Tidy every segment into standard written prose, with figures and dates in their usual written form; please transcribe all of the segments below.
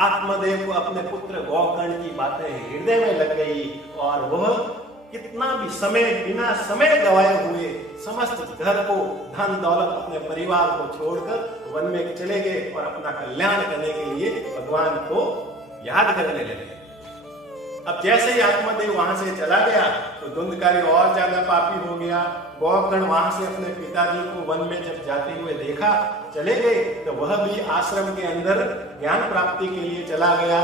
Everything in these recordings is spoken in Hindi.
आत्मदेव को अपने पुत्र गौकर्ण की बातें हृदय में लग गई और वह कितना भी समय बिना समय गवाए हुए समस्त घर को, धन दौलत, अपने परिवार को छोड़कर वन में चले गए और अपना कल्याण करने के लिए भगवान को याद करने लगे। अब जैसे ही आत्मदेव वहां से चला गया तो धुंधकारी और ज्यादा पापी हो गया। गौकर्ण वहां से अपने पिताजी को वन में जब जाते हुए देखा, चले गए, तो वह भी आश्रम के अंदर ज्ञान प्राप्ति के लिए चला गया।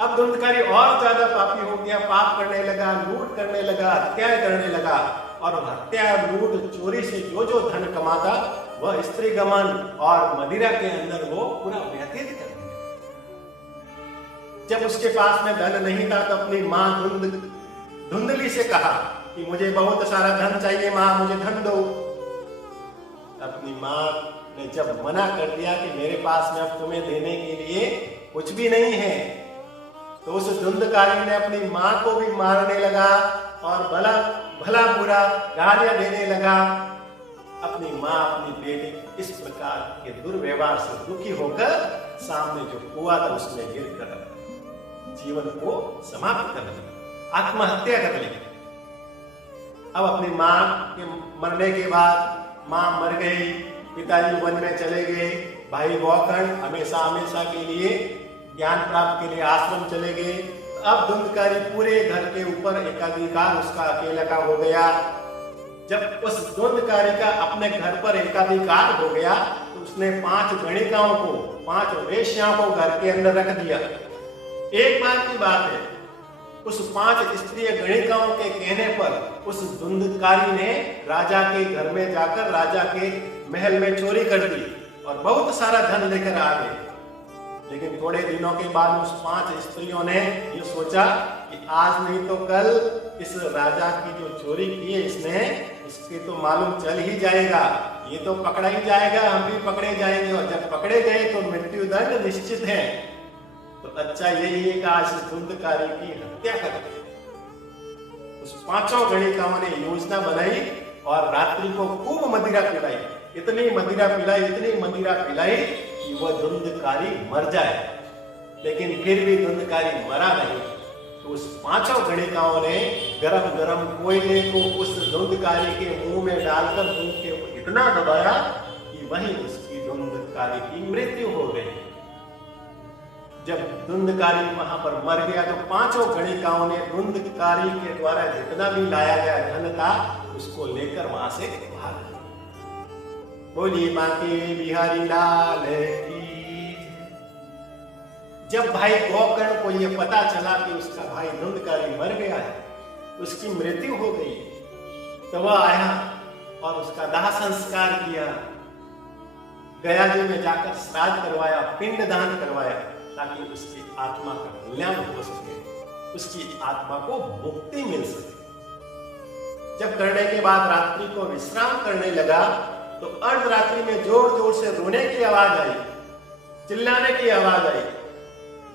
अब धुंधकारी और ज्यादा पापी हो गया, पाप करने लगा, लूट करने लगा, हत्या करने लगा और हत्या, लूट, चोरी से जो जो धन कमाता वह स्त्री गमन और मदिरा के अंदर वो पूरा व्यतीत कर दिया। जब उसके पास में धन नहीं था तो अपनी मां धुंधली से कहा कि मुझे बहुत सारा धन चाहिए, मां मुझे धन दो। अपनी मां ने जब मना कर दिया कि मेरे पास में अब तुम्हें देने के लिए कुछ भी नहीं है, तो उस धुंधकारी ने अपनी मां को भी मारने लगा और भला बुरा गालियां देने लगा। अपनी मां, अपनी बेटी इस प्रकार के दुर्व्यवहार से दुखी होकर सामने जो कुआं था उसमें गिरकर जीवन को समाप्त कर लिया, आत्महत्या कर ली। अब अपनी मां के मरने के बाद मां मर गई, पिताजी वन में चले गए, भाई गौकर्ण हमेशा हमेशा के लिए ज्ञान प्राप्त के लिए आश्रम चले गए। अब धुंधकारी पूरे घर के ऊपर एकाधिकार उसका अकेला का हो गया। जब उस धुंधकारी का अपने घर पर एकाधिकार हो गया तो उसने 5 गणिकाओं को, 5 वेश्याओं को घर के अंदर रख दिया। एक बार की बात है, उस 5 स्त्रीय गणिकाओं के कहने पर उस धुंधकारी ने राजा के घर में जाकर राजा के महल में चोरी कर दी और बहुत सारा धन लेकर आ गए। लेकिन थोड़े दिनों के बाद उस 5 स्त्रियों ने ये सोचा कि आज नहीं तो कल इस राजा की जो चोरी की है इसने, इसके तो मालूम चल ही जाएगा, ये तो पकड़ा ही जाएगा, हम भी पकड़े जाएंगे और जब पकड़े गए तो मृत्यु दंड निश्चित है। तो अच्छा यही है कि आज धुंधकारी की हत्या कर दे। उस 5 गणिकाओं ने योजना बनाई और रात्रि को खूब मदिरा पिलाई, इतनी मदिरा पिलाई कि वह धुंधकारी मर जाए। लेकिन फिर भी धुंधकारी मरा नहीं। तो उस 5 गणिकाओं ने गरम गरम कोयले को उस धुंधकारी के मुंह में डालकर मुंह के ऊपर इतना दबाया कि वहीं उसकी धुंधकारी की मृत्यु हो गई। जब धुंधकारी वहां पर मर गया तो 5 गणिकाओं ने धुंधकारी के द्वारा जितना भी लाया गया धन था उसको लेकर वहां से भाग गए। बोलिए बांके बिहारी लाल की। जब भाई गौकर्ण को यह पता चला कि उसका भाई धुंधकारी मर गया है, उसकी मृत्यु हो गई, तो वह आया और उसका दाह संस्कार किया, गया जी में जाकर श्राद्ध करवाया, पिंडदान करवाया, ताकि उसकी आत्मा का कल्याण हो सके, उसकी आत्मा को मुक्ति मिल सके। जब करने के बाद रात्रि को विश्राम करने लगा तो अर्धरात्रि में जोर जोर से रोने की आवाज आई, चिल्लाने की आवाज आई।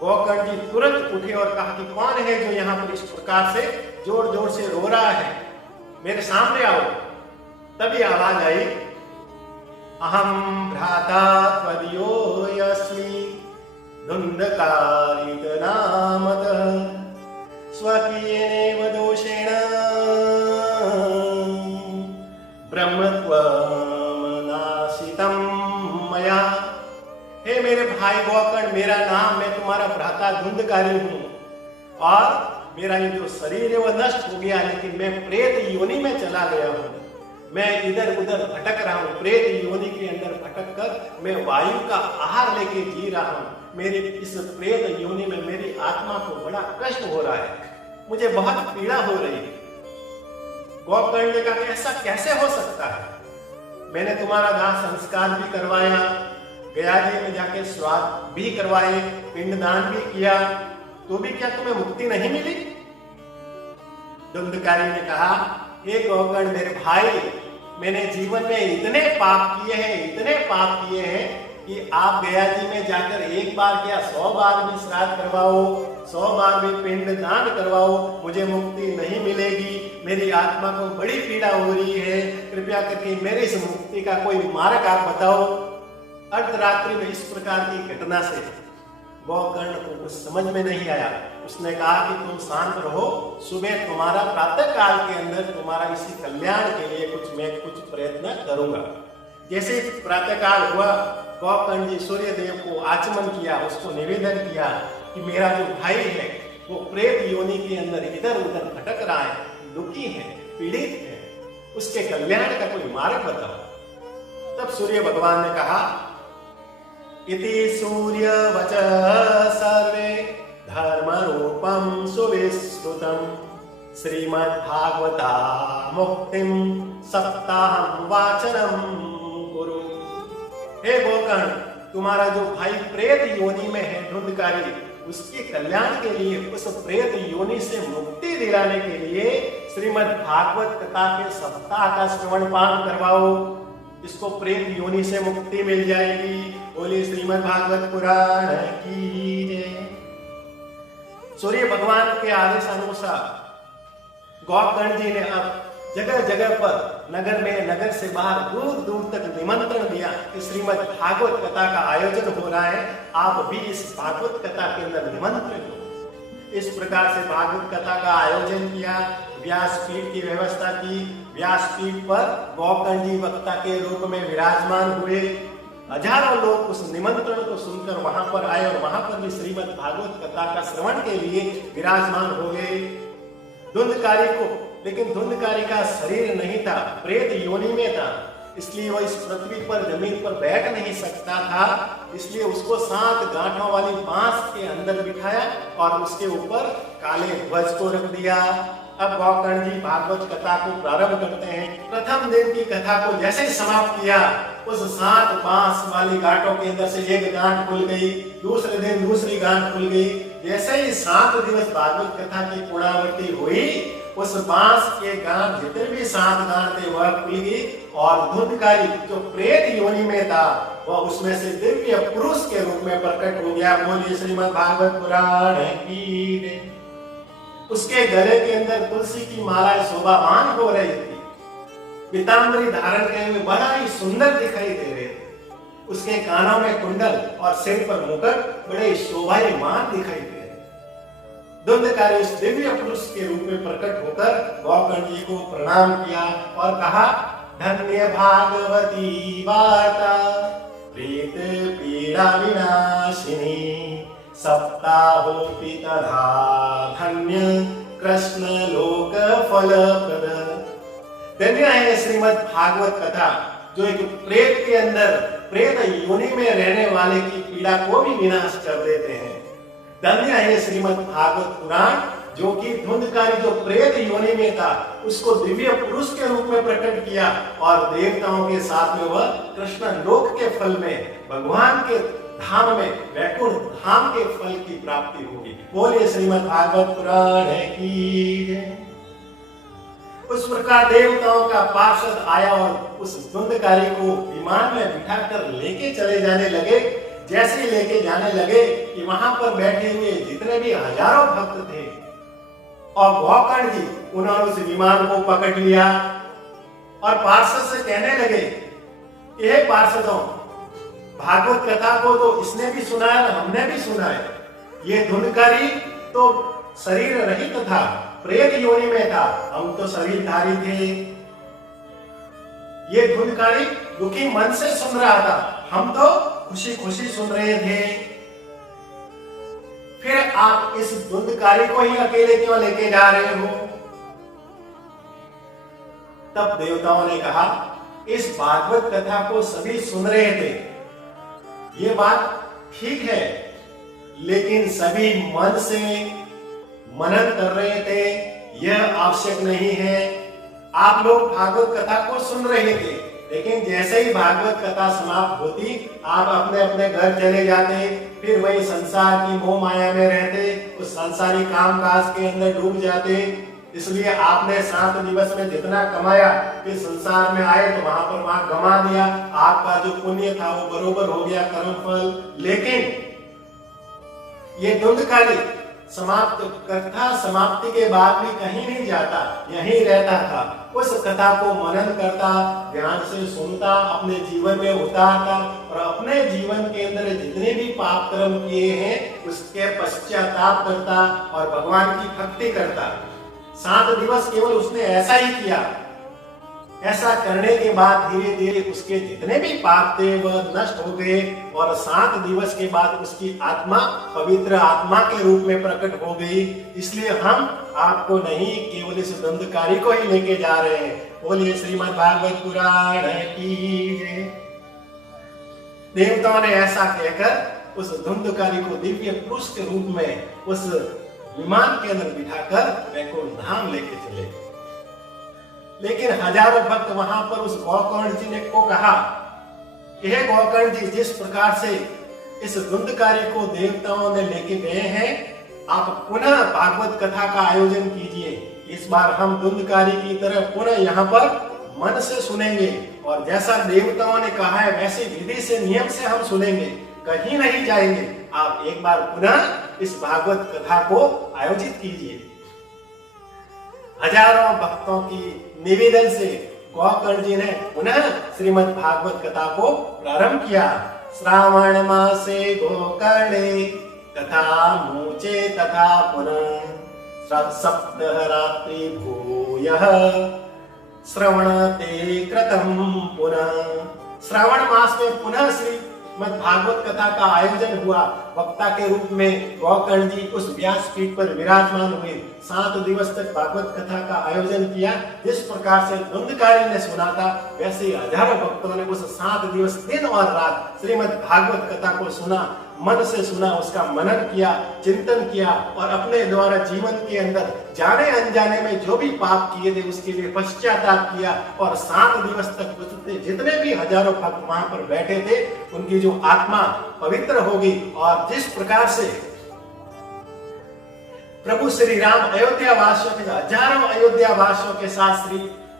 गौकर्ण जी तुरंत उठे और कहा कि कौन है जो यहाँ पर इस प्रकार से जोर जोर से रो रहा है, मेरे सामने आओ। तभी आवाज आई, अहम भ्राता त्वदीयो यस्मि धुंधकारित नामतः स्वकीयेनेव दोषेण ब्रह्मत्वं नाशितं मया। हे मेरे भाई गौकर्ण, मेरा नाम, मैं तुम्हारा भ्राता धुंधकारी हूं और मेरा ये जो शरीर है वह नष्ट हो गया, लेकिन मैं प्रेत योनि में चला गया हूं। मैं इधर उधर भटक रहा हूं, प्रेत योनि के अंदर भटक कर मैं वायु का आहार लेके जी रहा हूं। मेरी इस प्रेत योनि में मेरी आत्मा को बड़ा कष्ट हो रहा है, मुझे बहुत पीड़ा हो रही है। गौकर्ण ने कहा ऐसा कैसे हो सकता है, मैंने तुम्हारा दाह संस्कार भी करवाया, गया जी में जाके श्राद्ध भी करवाए, पिंडदान भी किया, तो भी क्या तुम्हें मुक्ति नहीं मिली? धुंधकारी ने कहा, हे गौकर्ण मेरे भाई, मैंने जीवन में इतने पाप किए हैं कि आप गया जी में जाकर एक बार क्या 100 बार भी श्राद्ध करवाओ, 100 बार भी पिंड दान करवाओ, मुझे मुक्ति नहीं मिलेगी, मेरी आत्मा को बड़ी पीड़ा हो रही है, कृपया करके मेरे इस मुक्ति का कोई मार्ग आप बताओ। अर्धरात्रि में इस प्रकार की घटना से गोकर्ण को कुछ समझ में नहीं आया। उसने कहा कि तुम शांत रहो, सुबह तुम्हारा प्रातः काल के अंदर तुम्हारा इसी कल्याण के लिए मैं कुछ प्रयत्न करूंगा। जैसे प्रातः काल हुआ, गोकर्ण जी सूर्य देव को आचमन किया, उसको निवेदन किया कि मेरा जो भाई है वो प्रेत योनि के अंदर इधर उधर भटक रहा है, दुखी है, पीड़ित है, उसके कल्याण का कोई मार्ग बताओ। तब सूर्य भगवान ने कहा, इति सूर्य वच सर्वे धर्म रूपम सुविश्रुतम श्रीमद्भागवता मुक्तिम सप्ताहम वाचनम कुरु। हे गोकर्ण, तुम्हारा जो भाई प्रेत योनि में है धुंधकारी, उसके कल्याण के लिए, उस प्रेत योनि से मुक्ति दिलाने के लिए श्रीमद्भागवत कथा के सप्ताह का श्रवण पाठ करवाओ, इसको प्रेत योनि से मुक्ति मिल जाएगी। बोले श्रीमद्भागवत पुराण की जय। सूर्य भगवान के आदेश अनुसार गोकर्ण जी ने अब जगह जगह पर नगर में, नगर से बाहर दूर दूर तक निमंत्रण दिया कि श्रीमद् भागवत कथा का आयोजन हो रहा है, आप भी इस भागवत कथा के अंदर निमंत्रित हो। इस प्रकार से भागवत कथा का आयोजन किया, व्यासपीठ की व्यवस्था की। व्यासपीठ पर गोकर्ण जी वक्ता के रूप में विराजमान हुए। हजारों लोग उस निमंत्रण को सुनकर वहां पर आए और वहां पर भी श्रीमद् भागवत कथा का श्रवण के लिए विराजमान हो गए। धुंधकारी को, लेकिन धुंधकारी का शरीर नहीं था, प्रेत योनि में था, इसलिए वह इस पृथ्वी पर जमीन पर बैठ नहीं सकता था, इसलिए उसको 7 गांठों वाली बांस के अंदर बिठाया और उसके ऊपर काले ध्वज को रख दिया। अब गोकर्ण जी भागवत कथा को प्रारंभ करते हैं। प्रथम दिन की कथा को जैसे ही समाप्त किया, उस 7 बांस वाली गांठों के अंदर से एक गांठ खुल गई, दूसरे दिन दूसरी गांठ खुल गई। जैसे ही 7 दिवस भागवत कथा की पूर्णावृत्ति हुई, उस बांस के गांठ जितने भी 7 गांठ थे वह खुल गई और धुंधकारी जो प्रेत योनि में था वह उसमें से दिव्य पुरुष के रूप में प्रकट हो गया। बोलिए श्रीमद् भागवत पुराण की जय। उसके गले के अंदर तुलसी की मालाएं शोभावान हो रही थी, पीतांबरी धारण किए हुए बड़ा ही सुंदर दिखाई दे रहे थे। उसके कानों में कुंडल और सिर पर मुकुट बड़े शोभायमान दिखाई दे रहे। धुंधकारी उस दिव्य पुरुष के रूप में प्रकट होकर गोकर्ण जी को प्रणाम किया और कहा, धन्य भागवती वार्ता प्रीत पीड़ा विनाशिनी सप्ताहोपि तथा धन्य कृष्ण लोक फल प्रद। धन्य है श्रीमद् भागवत कथा, जो एक प्रेत के अंदर, प्रेत योनि में रहने वाले की पीड़ा को भी विनाश कर देते हैं। धन्य है श्रीमद् भागवत पुराण, जो कि धुंधकारी जो प्रेत योनि में था उसको दिव्य पुरुष के रूप में प्रकट किया और देवताओं के साथ में वह कृष्ण लोक के फल में, भगवान के धाम में, वैकुंठ धाम के फल की प्राप्ति होगी। बोलिए श्रीमद् भागवत पुराण की जय। उस प्रकार देवताओं का पार्षद आया और उस धुंधकारी को विमान में बिठाकर लेके चले जाने लगे। जैसे ही लेके जाने लगे कि वहां पर बैठे हुए जितने भी हजारों भक्त थे और गोकर्ण जी, उन्होंने उस विमान को पकड़ लिया और पार्षद से कहने लगे कि हे पार्षदों, भागवत कथा को तो इसने भी सुना है, हमने भी सुना है। ये धुंधकारी तो शरीर रहित था, प्रेत योनि में था, हम तो शरीरधारी थे। ये धुंधकारी दुखी मन से सुन रहा था, हम तो खुशी खुशी सुन रहे थे। फिर आप इस धुंधकारी को ही अकेले क्यों लेके जा रहे हो? तब देवताओं ने कहा, इस भागवत कथा को सभी सुन रहे थे, ये बात ठीक है, लेकिन सभी मन से मनन कर रहे थे, यह आवश्यक नहीं है। आप लोग भागवत कथा को सुन रहे थे, लेकिन जैसे ही भागवत कथा समाप्त होती, आप अपने अपने घर चले जाते, फिर वही संसार की मोह माया में रहते, उस संसारी काम काज के अंदर डूब जाते। इसलिए आपने 7 दिवस में जितना कमाया इस संसार में आए तो वहां गमा दिया। आपका जो पुण्य था वो बरोबर हो गया कर्म फल। लेकिन ये धुंधकारी कथा समाप्ति के बाद भी कहीं नहीं जाता, यहीं रहता था। उस कथा को मनन करता, ध्यान से सुनता, अपने जीवन में उतारता और अपने जीवन के अंदर जितने भी पाप कर्म किए हैं उसके पश्चाताप करता और भगवान की भक्ति करता। 7 दिवस केवल उसने ऐसा ही किया। ऐसा करने के बाद धीरे धीरे उसके जितने भी पाप थे वह नष्ट हो गए और 7 दिवस के बाद उसकी आत्मा पवित्र आत्मा के रूप में प्रकट हो गई। इसलिए हम आपको नहीं केवल इस धुंधकारी को ही लेके जा रहे हैं। बोलिए श्रीमद् भागवत पुराण की जय। देवताओं ने ऐसा कहकर उस धुंधकारी को दिव्य पुरुष के रूप में उस विमान के अंदर बिठाकर वैकुंठ धाम लेके चले। लेकिन हजारों भक्त वहां पर उस गोकर्ण जी ने को कहा कि हे गोकर्ण जी, जिस प्रकार से इस धुंधकारी को देवताओं ने लेके गए हैं, आप पुनः भागवत कथा का आयोजन कीजिए। इस बार हम धुंधकारी की तरह पुनः यहाँ पर मन से सुनेंगे और जैसा देवताओं ने कहा है वैसे विधि से नियम से हम सुनेंगे, कहीं नहीं जाएंगे। आप एक बार पुनः इस भागवत कथा को आयोजित कीजिए। हजारों भक्तों की निवेदन से गोकर्ण जी ने पुनः श्रीमद् भागवत कथा को प्रारंभ किया। श्रावण मासे गोकर्णे कथा मुचे तथा पुनः सप्तह रात्रि भूयः श्रवण ते कृतम पुनः। श्रावण मास में पुनः श्रीमद् भागवत कथा का आयोजन हुआ। वक्ता के रूप में गोकर्ण जी उस व्यासपीठ पर विराजमान हुए। 7 दिवस तक भागवत कथा का आयोजन किया। जिस प्रकार से धुंधकारी ने सुना था वैसे हजारों भक्तों ने उस 7 दिवस दिन और रात श्रीमद् भागवत कथा को सुना, मन से सुना, उसका मनन किया, चिंतन किया और अपने द्वारा जीवन के अंदर जाने अनजाने में जो भी पाप किए थे उसके लिए पश्चाताप किया। और 7 दिवस तक जितने भी हजारों भक्त वहां पर बैठे थे उनकी जो आत्मा पवित्र हो गई। और जिस प्रकार से प्रभु श्री राम अयोध्या वासियों के हजारों अयोध्या वासियों के साथ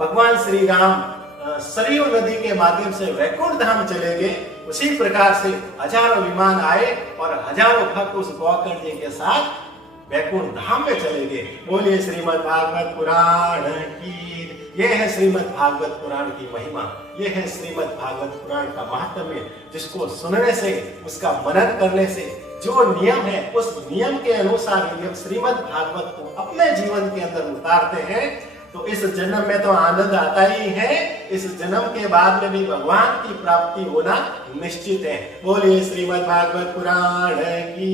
भगवान श्री राम सरयू नदी के माध्यम से वैकुंठ धाम चले गए, उसी प्रकार से हजारों विमान आए और हजारों भक्त उस गोकर्ण जी के साथ वैकुंठ धाम में चले गए। बोलिए श्रीमद् भागवत पुराण की। यह है श्रीमद् भागवत पुराण की महिमा, यह है श्रीमद् भागवत पुराण का महात्म्य, जिसको सुनने से, उसका मनन करने से जो नियम है उस नियम के अनुसार यदि हम श्रीमद् भागवत को अपने जीवन के अंदर उतारते हैं तो इस जन्म में तो आनंद आता ही है, इस जन्म के बाद में भी भगवान की प्राप्ति होना निश्चित है। बोलिए श्रीमद् भागवत पुराण की।